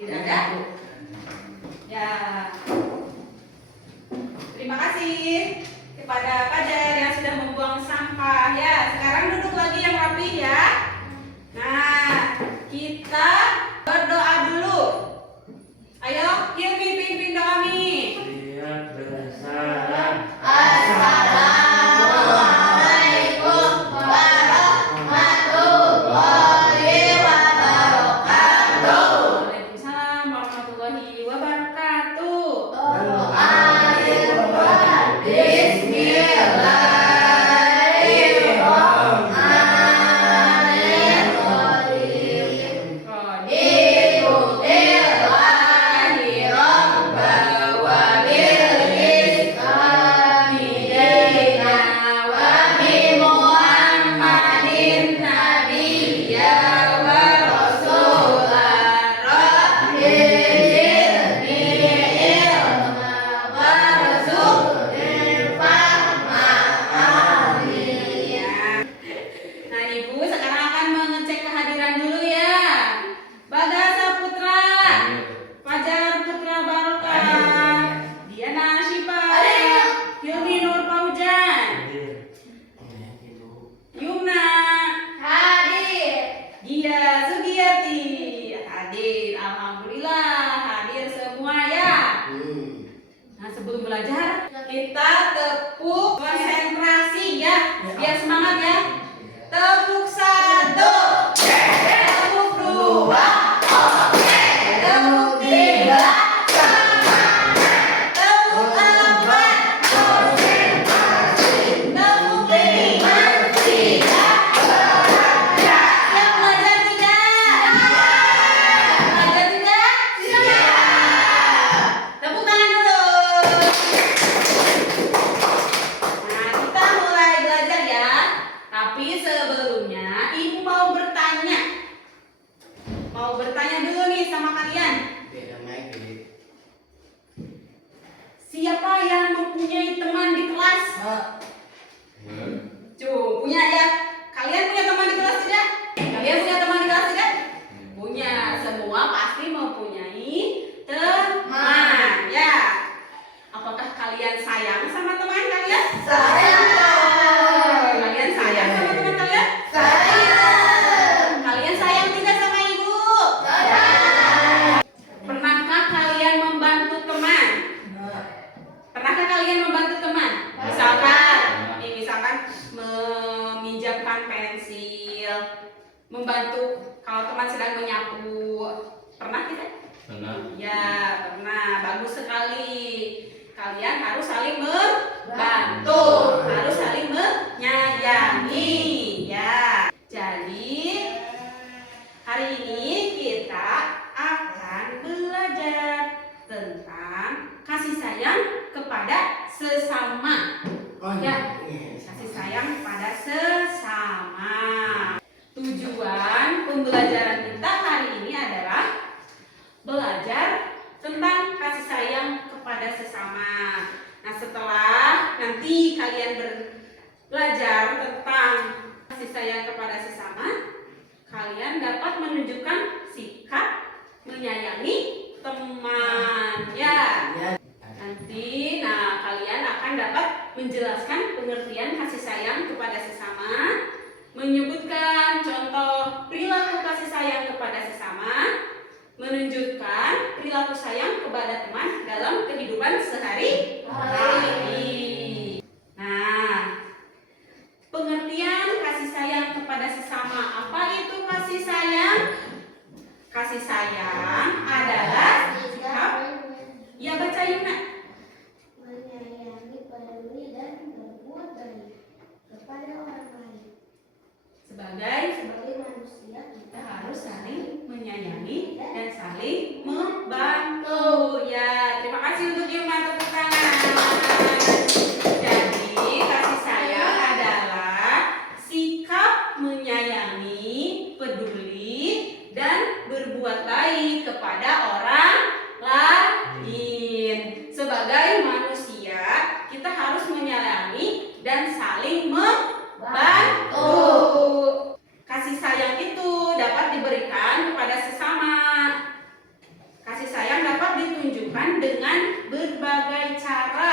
Tidak ada? Ya. Terima kasih kepada Fajar yang sudah membuang sampah. Ya, sekarang duduk lagi yang rapi ya. Nah, kita berdoa dulu. Ayo, Hilmi pimpin doa Mi. Lihat bersalam. Assalamualaikum warahmatullahi wabarakatuh. Waalaikumsalam warahmatullahi wabarakatuh. Doa dimulai. Bismillahirrahmanirrahim. Nah, Ibu sekarang akan mengecek kehadiran dulu ya. Bagas Saputra, Fajar Putra Barokah, Diana Syifa, Hilmi Nur Paujan, Yumna, Dia Sugiyati, hadir. Alhamdulillah hadir semua ya. Nah, sebelum belajar kita tepuk konsentrasi ya, biar semangat ya. Tepuk 1, tepuk 2, tepuk 3, tepuk 4, tepuk 5. Siap belajar tidak? Belajar tidak? Tepuk tangan dulu. Nah, kita mulai belajar ya. Tapi sebelumnya Ibu mau bertanya. Mau bertanya dulu nih sama kalian. Siapa yang mempunyai teman di kelas? Punya ya? Kalian punya teman di kelas tidak? Kalian punya teman di kelas tidak? Punya. Semua pasti mempunyai teman ya. Apakah kalian sayang sama teman kalian? Kalian sayang sama teman kalian? Kalian sayang tidak sama ibu? Pernahkah kalian membantu teman? Pernahkah kalian membantu teman? Misalkan meminjamkan pensil, membantu kalau teman sedang menyapu. Pernah tidak? Benar. Ya, pernah. Bagus sekali. Kalian harus saling membantu, harus saling menyayangi. Ya. Jadi hari ini kita akan belajar tentang kasih sayang kepada sesama. Ya, kasih sayang kepada sesama. Tujuan pembelajaran kita hari ini adalah belajar tentang kasih sayang kepada sesama. Nah, setelah nanti kalian belajar tentang kasih sayang kepada sesama, kalian dapat menunjukkan sikap menyayangi teman ya. Nanti kalian akan dapat menjelaskan pengertian kasih sayang kepada sesama, menyebutkan contoh perilaku kasih sayang kepada sesama, menunjukkan perilaku sayang kepada teman dalam kehidupan sehari-hari. Nah, pengertian kasih sayang kepada sesama. Apa itu kasih sayang? Kasih sayang adalah sikap. Ya, baca Yuna. Menyayangi, peduli, dan berbuat baik kepada orang lain. Sebagai Manusia, kita harus saling menyayangi dan saling membantu. Ya, terima kasih untuk Yuna, tepuk tangan. Jadi, kasih sayang adalah sikap menyayangi, peduli, dan berbuat baik kepada orang lain. Sebagai manusia, kita harus menyayangi dan saling membantu. Kasih sayang itu dapat diberikan kepada sesama. berbicara.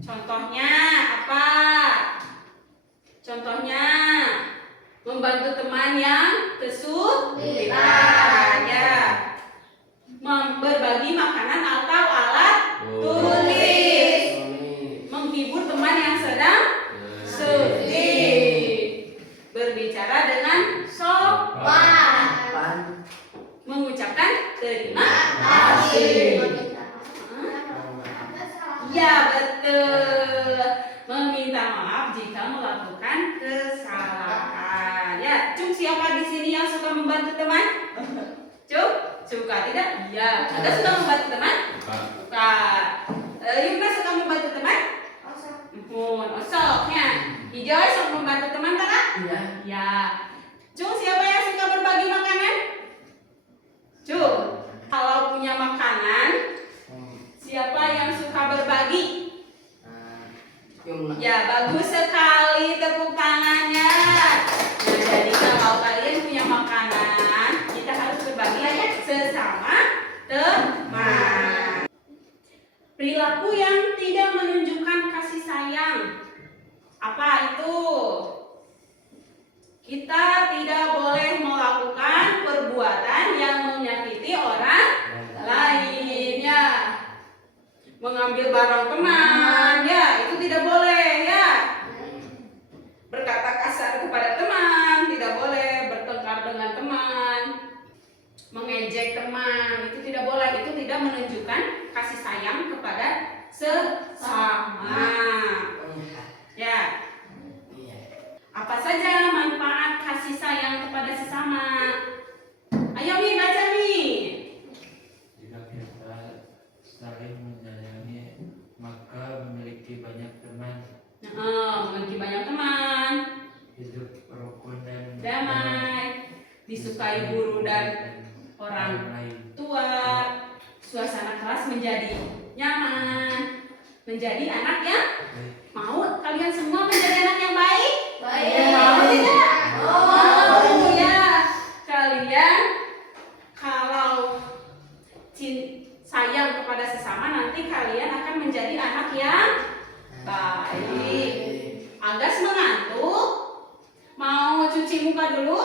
Contohnya apa? Contohnya membantu teman yang kesulitan, ya. Berbagi makanan atau alat tulis. Menghibur teman yang sedang sedih. Berbicara dengan sopan. Mengucapkan terima kasih. Ya, betul. Meminta maaf jika melakukan kesalahan. Ya, Cung, siapa di sini yang suka membantu teman? Cung, suka tidak? Iya. Anda suka membantu teman? Suka. Yuna suka membantu teman? Osoknya. Ijoy suka membantu teman, tak? Iya. Ya. Cung, siapa yang suka berbagi makanan? Cung, kalau punya makanan, siapa yang suka berbagi? Ya, bagus sekali, tepuk tangannya. Nah, jadi kalau kalian punya makanan, kita harus berbagi sesama teman. Perilaku yang tidak menunjukkan kasih sayang. Apa itu? Kita tidak boleh melakukan perbuatan yang menyakiti orang lain, ya. Mengambil barang teman, ya, itu tidak boleh, ya. Berkata kasar kepada teman, tidak boleh. Bertengkar dengan teman, mengejek teman, itu tidak boleh. Itu tidak menunjukkan kasih sayang kepada sesama. Ya. Apa saja manfaat kasih sayang kepada sesama? Ayo Mi, baca Mi. Jika kita saling menyayangi, maka memiliki banyak teman. Memiliki banyak teman, Hidup rukun dan damai, disukai guru dan orang lain. tua, suasana kelas menjadi nyaman, menjadi anak yang mau. Kalian semua menjadi anak yang baik? Mau tidak? Mau, ya. Kalian kalau sayang kepada sesama, nanti kalian akan menjadi anak yang baik. Agas mengantuk? Mau cuci muka dulu?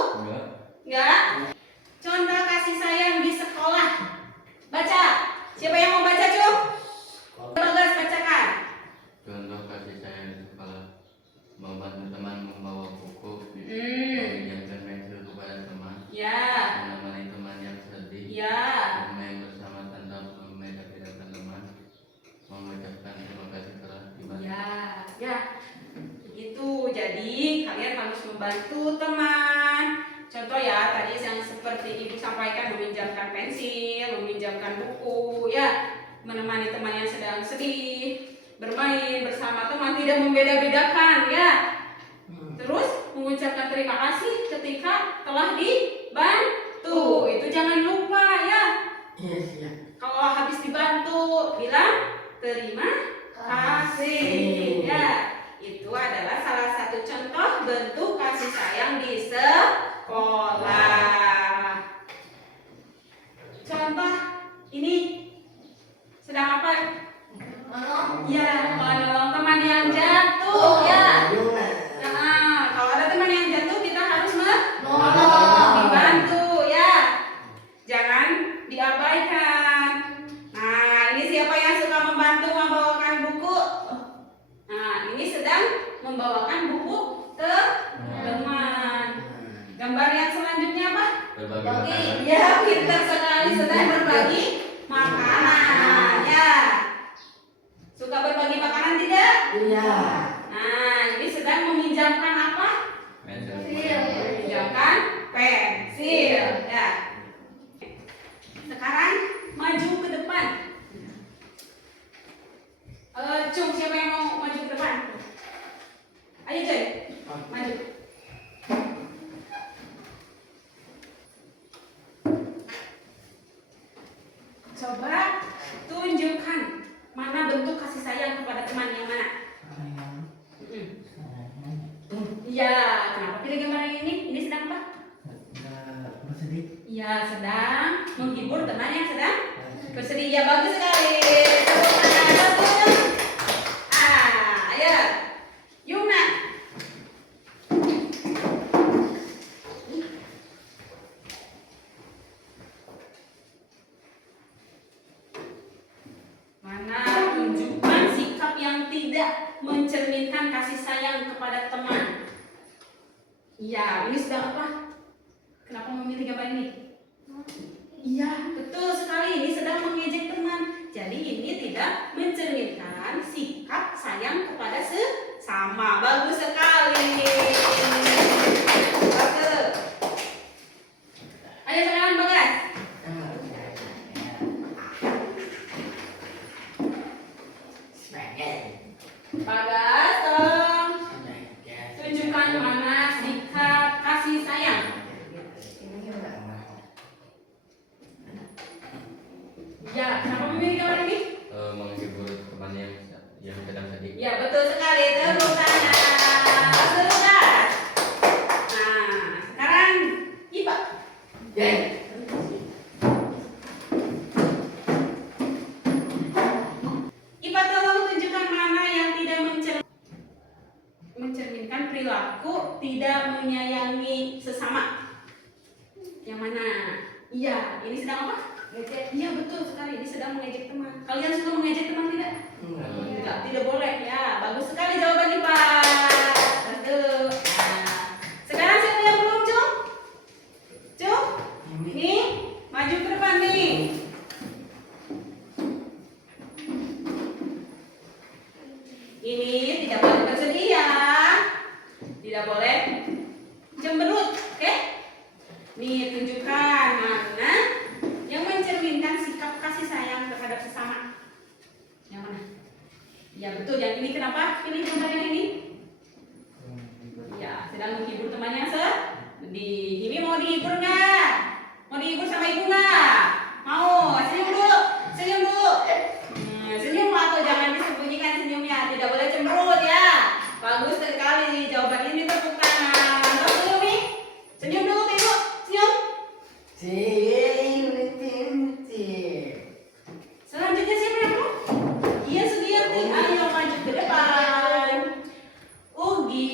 Enggak? Contoh kasih sayang di sekolah. Baca. Siapa yang mau baca, Cung? Bagas, bacakan. Contoh kasih sayang di sekolah: membantu teman membawa buku, meminjamkan pensil kepada teman, Ya. menemani teman yang sedih, Ya. bermain bersama tanpa membedakan teman, mengucapkan terima kasih telah dibantu. Ya. Begitu. Jadi kalian harus membantu teman. Contoh ya, tadi yang seperti Ibu sampaikan, meminjamkan pensil, meminjamkan buku, ya, menemani teman yang sedang sedih, bermain bersama teman, tidak membeda-bedakan, ya. Terus mengucapkan terima kasih ketika telah dibantu. Itu jangan lupa, ya. Kalau habis dibantu, bilang terima kasih, ya. Itu adalah salah satu contoh bentuk kasih sayang di sekolah. Contoh ini sedang apa? Ya, menolong teman yang jatuh, ya. Nah, kalau ada teman yang jatuh, kita harus menolong, dibantu, ya. Jangan diabaikan. Nah, ini siapa yang suka membantu membawakan buku? Nah, ini sedang membawakan buku ke teman. Gambar yang selanjutnya apa? Berbagi makanan. Ya, pintar sekali, sedang berbagi makanan, ya. Suka berbagi makanan tidak? Iya. Nah, ini sedang meminjamkan apa? Pensil. Meminjamkan pensil, ya. Sekarang maju ke depan. Cung, siapa yang mau maju ke depan? Ayo, Joy. Maju. Coba tunjukkan mana bentuk kasih sayang kepada teman yang mana? Iya, kenapa pilih gambar yang ini? Ini sedang apa? Bersedih. Iya, sedang menghibur teman yang sedang bersedih. Ya, bagus sekali. Tepuk tangan. mencerminkan kasih sayang kepada teman. Iya, ini sedang apa? Kenapa memilih gambar ini? Iya, betul sekali. Ini sedang mengejek teman. Jadi ini tidak mencerminkan sikap sayang kepada sesama. Bagus sekali. Bagus. Ayo sekarang Bagas. Bagas, tunjukkan mana sikap kasih sayang. Ya, kenapa memilih gambar ini? Menghibur teman yang sedang sedih. Ya, betul sekali. Tepuk tangan. Bagus. Nah, sekarang Ipa. Ipa tolong tunjukkan mana yang tidak mencerminkan perilaku tidak menyayangi sesama. Yang mana? Iya, ini sedang apa? Iya, betul sekali. Ini sedang mengejek teman. Kalian suka mengejek teman tidak? Tidak boleh ya. Bagus sekali jawaban Ipa. Betul. Nah, sekarang siapa yang belum, Cung? Cung? Nih, maju ke depan nih. Ini tidak boleh bersedih ya. Tidak boleh cemberut, oke? Nih, tunjukkan mana yang mencerminkan sikap kasih sayang terhadap sesama. Yang mana? Ya betul, yang ini kenapa pilih gambar yang ini? Ya, sedang menghibur temannya sedih. Ini mau dihibur nggak? Mau dihibur sama ibu nggak? Mau? Senyum dulu, senyum dulu. Senyum atau jangan disembunyikan senyumnya. Tidak boleh cemberut ya. Bagus sekali jawaban ini, tepuk tangan. Terus senyum nih, senyum dulu ibu, senyum. Selanjutnya siapa yang belum? Iya, Sugiyati. Ayo maju ke depan. Ugi,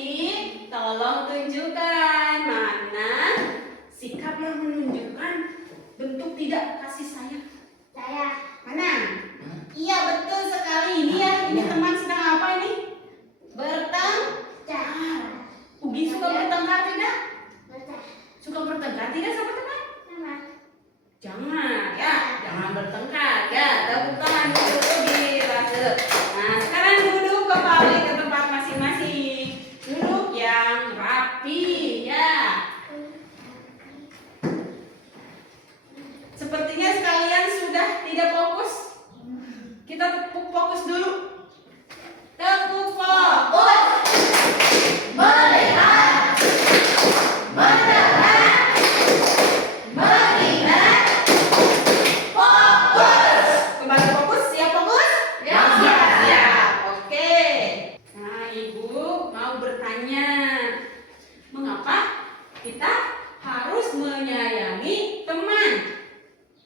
tolong tunjukkan mana sikap yang menunjukkan bentuk tidak kasih sayang. Saya. Mana? Iya, betul sekali. Ini ya, ini teman sedang apa ini? Bertengkar. Ugi suka bertengkar tidak? Suka bertengkar tidak sama teman? Jangan ya, jangan bertengkar ya. Tepuk tangan dulu Ugi. Nah, sekarang duduk kembali ke tempat masing-masing. Duduk yang rapi ya. Sepertinya sekalian sudah tidak fokus. Kita tepuk fokus dulu. Tepuk fokus. Melihat, mendengar, mengingat, fokus. Kembali fokus, siap fokus? Ya. Siap. Oke. Nah, Ibu mau bertanya, mengapa kita harus menyayangi teman?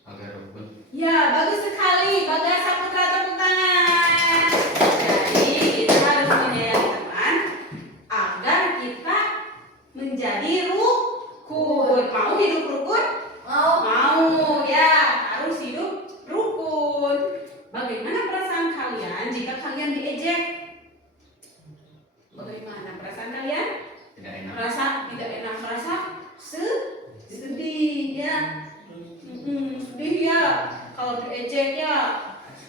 Agar rukun. Ya, bagus sekali. Bagas Saputra, tepuk tangan. Jadi, kita harus menyayangi teman agar kita menjadi rukun. Mau hidup rukun? Mau ya, harus hidup rukun. Bagaimana perasaan kalian jika kalian diejek? Bagaimana perasaan kalian? Tidak enak. Merasa tidak enak, merasa sedih ya. Sedih ya kalau diejek ya.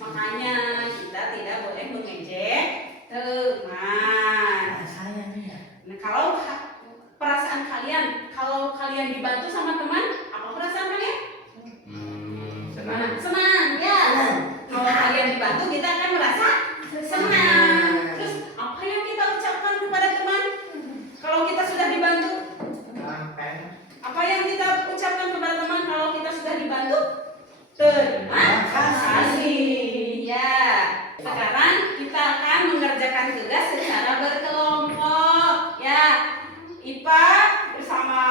Makanya kita tidak boleh mengejek teman. Nah, kalau perasaan kalian, kalau kalian dibantu sama teman, apa perasaan kalian? Senang. Senang ya. Kalau kalian dibantu, kita akan merasa senang. Terus apa yang kita ucapkan kepada teman? Kalau kita sudah dibantu, apa yang kita ucapkan kepada teman kalau kita sudah dibantu? Terima kasih. Ya. Sekarang kita akan mengerjakan tugas secara berkelompok. Ya. IPA bersama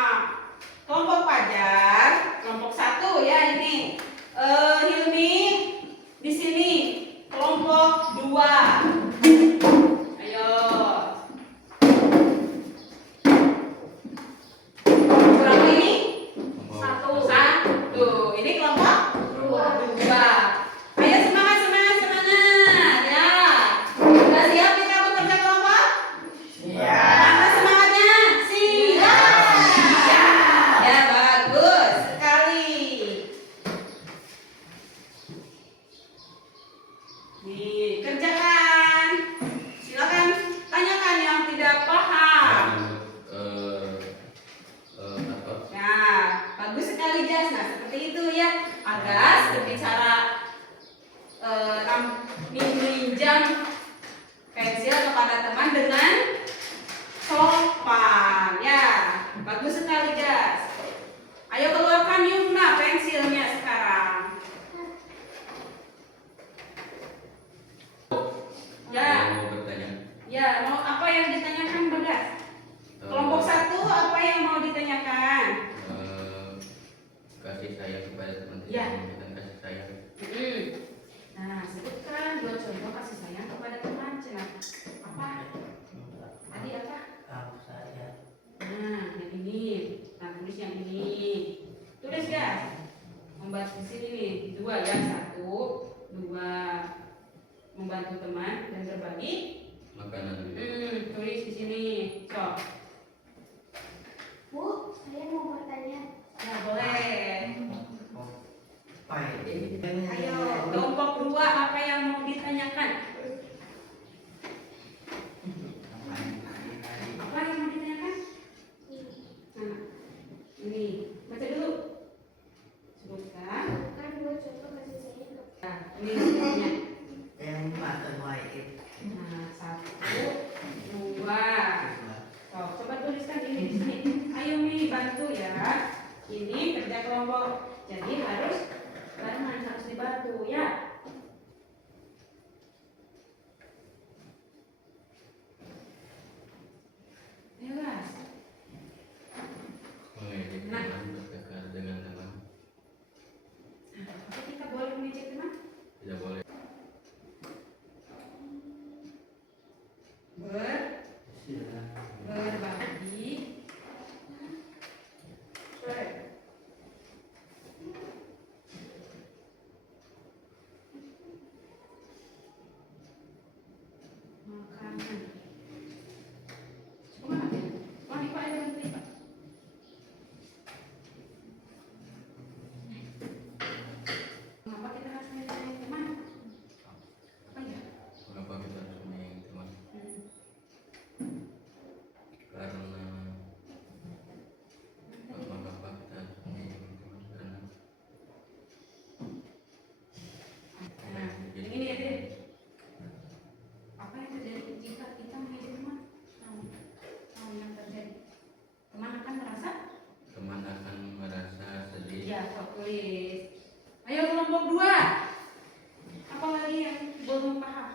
kelompok Fajar, kelompok 1 ya ini. Hilmi di sini kelompok 2. Ayo. Berapa ini? Satu. Ini kelompok 2. Ayo semangat, semangat, semangat. Ya. Sudah siap kita bekerja Agas berbicara meminjam pensil kepada teman dengan sopan. Ya, bagus sekali Gas. Ayo keluarkan Yumna pensilnya sekarang. Ya. Mau bertanya. Ya, mau apa yang ditanyakan Bagas? Kelompok 1 apa yang mau ditanyakan? Kasih sayang kepada teman-teman Ya. dan kasih sayang. Nah, sebutkan 2 contoh kasih sayang kepada teman. Cenah. Apa? Tadi apa? Aku saya. Nah, yang ini. Nah, tulis yang ini. Tulis Gas. Membantu di sini nih. 2 ya. 1, 2. Membantu teman dan berbagi Makanan. tulis di sini. Cok. Bu, saya mau bertanya. Ya, boleh. Pai. Ayo, kelompok 2 apa yang mau ditanyakan? Apa yang mau ditanyakan? Nah, ini baca dulu. Sebutkan. Bukan 2 contoh kasih sayang ke Nah, ini sebutnya. Yang makan wae. Nah, 1, 2. Oh, coba tuliskan ini di sini. Ayo Mi, bantu ya. Ini kerja kelompok. Jadi harus barengan, harus dibantu ya. Ayo Gas. Mengejek Nah. teman, bertengkar dengan teman. Apa kita boleh mengejek teman? Tidak boleh. Berbagi. Makanan. Kemana? Mandi Pak, ayo berhenti Pak. Mengapa kita harus menyayangi teman? Apa ya? Mengapa kita harus menyayangi teman? Karena mengapa kita harus menyayangi teman? Karena Nah, yang ini ya, Din. Apa yang terjadi jika kita mengejek teman? Tahu yang terjadi? Teman akan merasa? teman akan merasa sedih. Ya, kok tulis. Ayo kelompok 2. Apa lagi yang belum paham?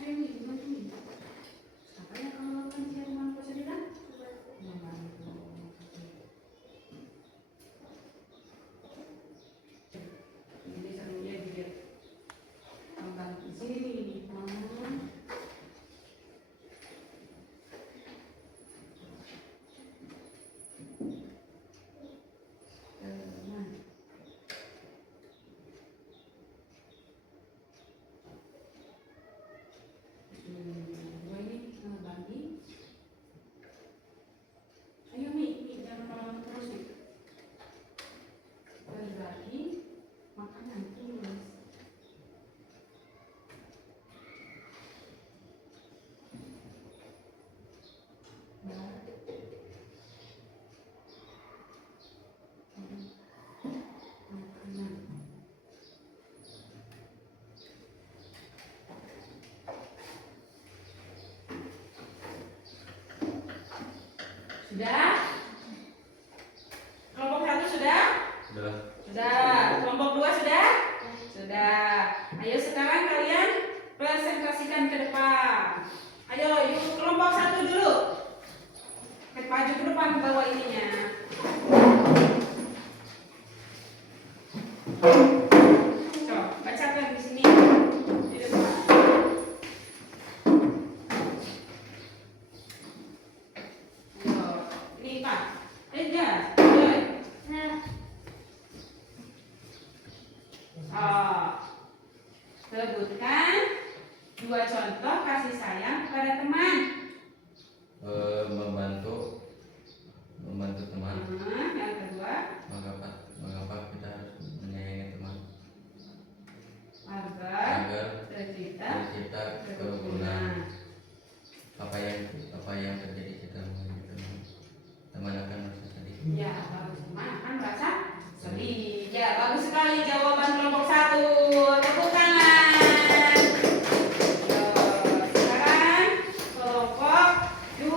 Ayo nih, bantu nih. Apa yang kamu lakukan di rumah proseduran? Membantu. Ini serunya dia membantu di sini nih. Teman. Gue ini bagi. Ayo Mi, jangan malam terus nih. Berbagi makanan tulis. Makanan. Sudah? Kelompok 1 sudah? Sudah. Sudah. Kelompok 2 sudah? Sudah. Ayo sekarang kalian presentasikan ke depan. Ayo, yuk kelompok 1 dulu. Maju ke depan bawa ininya. Coba bacakan di sini. Di depan. Ayo, ini Pak. Gas. Sebutkan 2 contoh kasih sayang kepada teman. Membantu teman. Yang kedua, Mengapa kita harus menyayangi teman? agar Agar tercipta tercipta kerukunan. Apa yang terjadi kita menyayangi teman? Ya, bagus. Gimana? Kan merasa sedih. Ya, bagus sekali jawaban kelompok 1. Tepuk tangan. Yo, sekarang kelompok 2.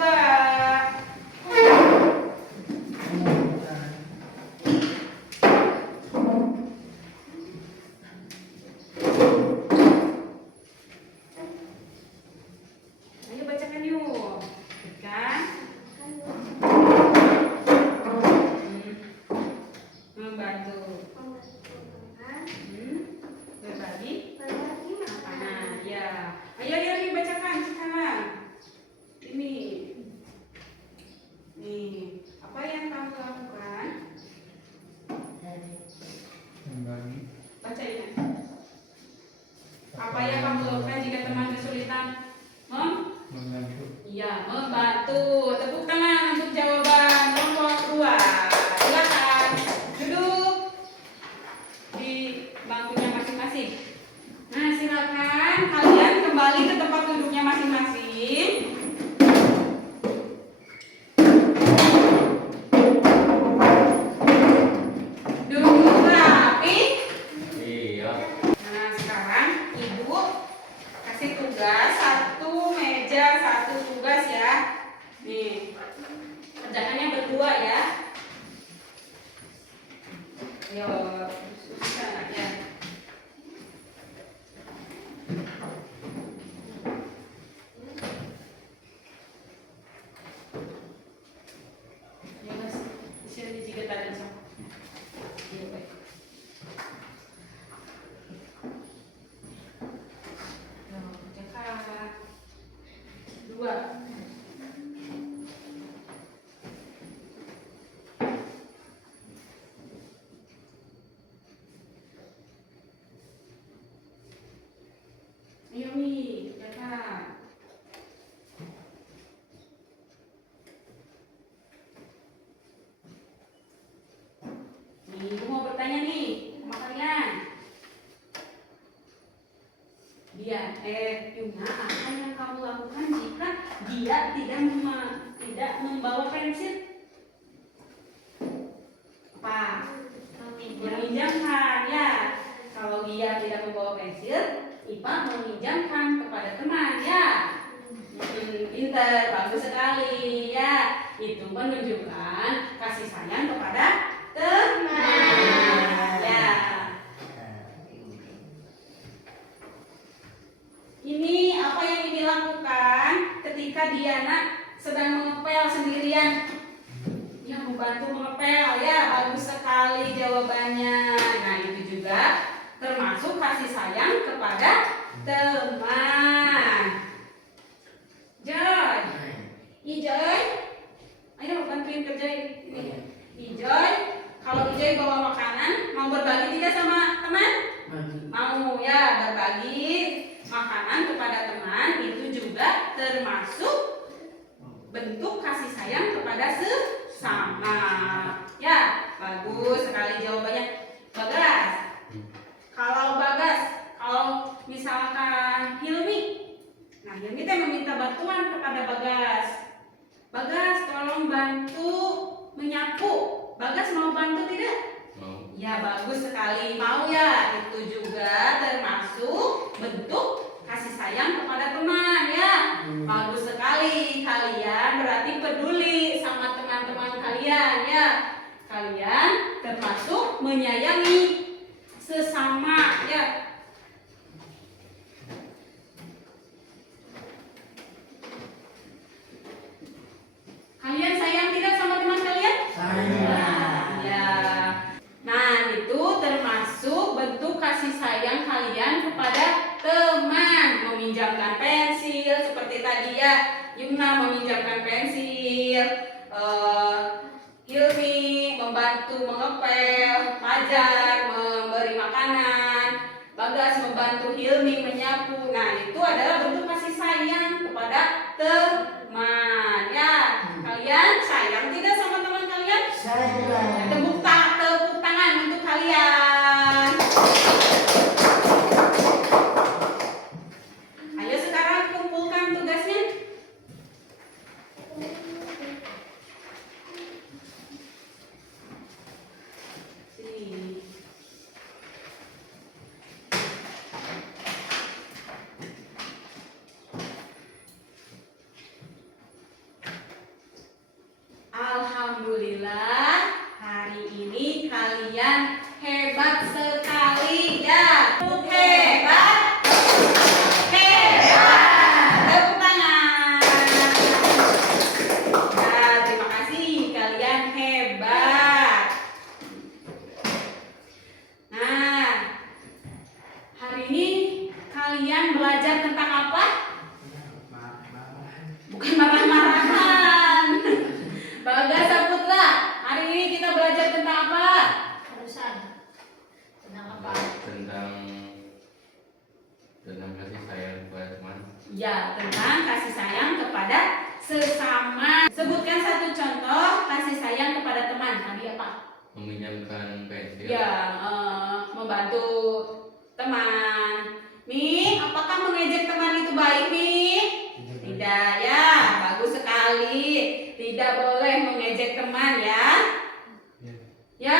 Ayo bacakan yuk. Kan? Membantu. Berbagi makanan. Ya. Ayo nih bacakan sekarang. Ini. Nih, apa yang kamu lakukan? Membagi. Bacain. Apa yang kamu lakukan jika teman kesulitan? Membantu. Iya, membantu. Tepuk tangan untuk jawaban kelompok 2. Silakan duduk di bangkunya masing-masing. Nah, silakan kalian kembali ke tempat duduknya masing-masing. Duduk rapi. Iya. Nah, sekarang ibu kasih tugas, satu meja, satu tugas ya. Nih, kerjakannya berdua ya. Ayo, susah ya. Ya, Mas, di sini juga tadi sama. Iya, baik. Nah, kerjakan. 2. Ayo Mi, kerjakan. Nih, aku mau bertanya nih sama kalian. Yuna, apa yang kamu lakukan jika dia tidak membawa pensil? Apa? Meminjamkan ya. Kalau dia tidak membawa pensil, Ipa meminjamkan kepada teman ya. Pinter, bagus sekali ya. Itu menunjukkan kasih sayang kepada teman. Ya. Ini apa yang dilakukan ketika Diana sedang mengepel sendirian? Ya, membantu mengepel ya, bagus sekali jawabannya. Nah, itu juga termasuk kasih sayang kepada teman. Joy, Ijoy, ayo bantuin kerjain ini. Ijoy, kalau Ijoy bawa makanan, mau berbagi tidak sama teman? Mau ya, berbagi makanan kepada teman itu juga termasuk bentuk kasih sayang kepada sesama. Ya, bagus sekali jawabannya. Bagas. Kalau misalkan Hilmi, nah Hilmi teh meminta bantuan kepada Bagas. Bagas, tolong bantu menyapu. Bagas mau bantu tidak? Mau. Ya, bagus sekali. Mau ya. Itu juga termasuk bentuk kasih sayang kepada teman ya. Bagus sekali. Kalian berarti peduli sama teman-teman kalian ya. Kalian termasuk menyayangi sesama ya. Kalian sayang tidak sama teman kalian? Ya. Nah, itu termasuk bentuk kasih sayang kalian kepada teman. Meminjamkan pensil seperti tadi ya. Yuna meminjamkan pensil. Hilmi membantu mengepel, Fajar memberi makanan, Bagas membantu Hilmi menyapu. Nah, itu adalah bentuk kasih sayang kepada teman ya. Kalian sayang tidak sama teman kalian? Sayang. Tepuk tangan untuk kalian. Ayo sekarang kumpulkan tugasnya. Ya, tentang kasih sayang kepada sesama. Sebutkan satu contoh kasih sayang kepada teman. Tadi apa? Meminjamkan pensil. Ya, membantu teman. Mi, apakah mengejek teman itu baik, Mi? Tidak, ya. Bagus sekali. Tidak boleh mengejek teman, ya. Ya.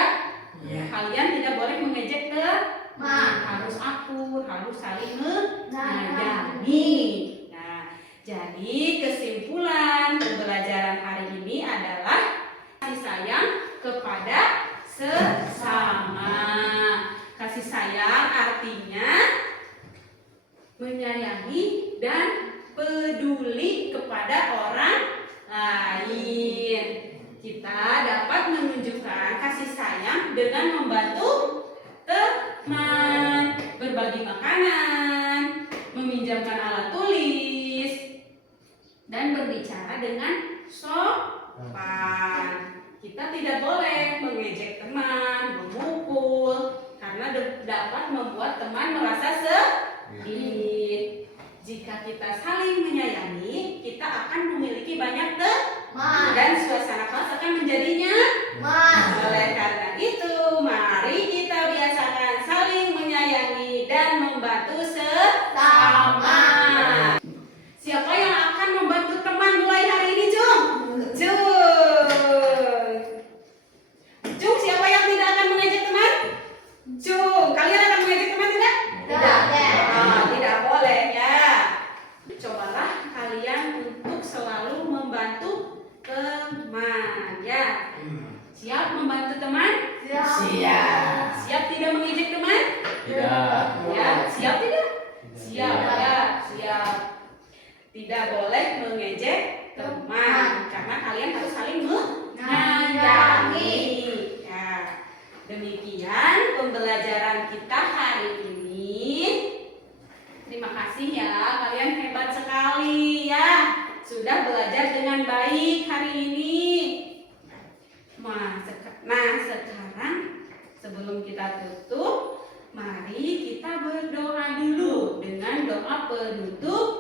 Ya. Kalian tidak boleh mengejek teman. Harus akur, harus saling menyayangi. Nah, jadi kesimpulan pembelajaran hari ini adalah kasih sayang kepada sesama. Kasih sayang artinya menyayangi dan peduli kepada orang lain. Kita dapat menunjukkan kasih sayang dengan membantu teman, berbagi makanan, meminjamkan alat tulis, dan berbicara dengan sopan. Kita tidak boleh mengejek teman, memukul, karena dapat membuat teman merasa sedih. Jika kita saling menyayangi, kita akan memiliki banyak teman dan suasana kelas akan menjadi nyaman. Oleh karena itu, mari kita biasakan saling menyayangi dan membantu sesama. Siapa yang akan membantu teman mulai hari ini, Jung? Jung, siapa yang tidak akan mengejek teman? Jung, kalian akan mengejek teman tidak? Tidak boleh ya. Cobalah kalian untuk selalu membantu teman ya. Siap membantu teman? Siap. Siap tidak mengejek teman? Tidak. Ya, siap tidak? Siap ya, siap. Tidak boleh mengejek teman karena kalian harus saling menyayangi. Ya. Demikian pembelajaran kita hari ini. Terima kasih ya, kalian hebat sekali ya. Sudah belajar dengan baik hari ini. Nah, sekarang sebelum kita tutup, mari kita berdoa dulu dengan doa penutup